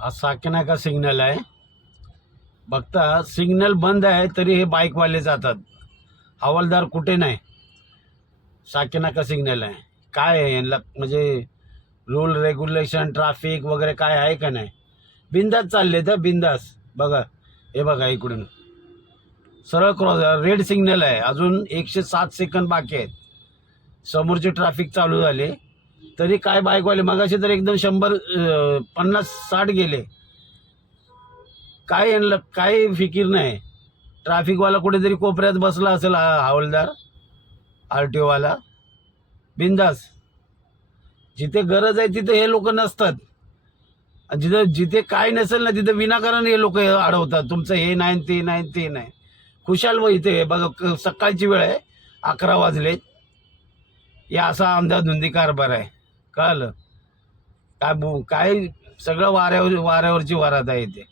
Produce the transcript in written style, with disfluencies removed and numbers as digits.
हा साकेनाका सिग्नल आहे. बघता सिग्नल बंद आहे तरी हे बाईकवाले जातात. हवालदार कुठे नाही. साकेनाका सिग्नल आहे. काय आहे म्हणजे रूल रेग्युलेशन ट्रॅफिक वगैरे काय आहे का नाही. बिंदास चालले तर बिंदास. बघा हे बघा इकडून सरळ क्रॉस रेड सिग्नल आहे. अजून 107 सेकंद बाकी आहेत. समोरचे ट्रॅफिक चालू झाले तरी काय बाईकवाले मगाशी तर एकदम 150-60 गेले. काय यांना काय फिकीर नाही. ट्रॅफिकवाला कुठेतरी कोपऱ्यात बसला असेल हवालदार RTOवाला. बिंदास जिथे गरज आहे तिथे हे लोक नसतात. जिथे जिथे काय नसेल ना तिथे विनाकारण हे लोक अडवतात. तुमचं हे नाही ते नाही ते नाही. खुशाल व इथे बघा सकाळची वेळ आहे 11 वाजलेत. या असा अंधाधुंदी कारभार आहे. कळलं काय काय सगळं वाऱ्यावरची वरात आहे इथे.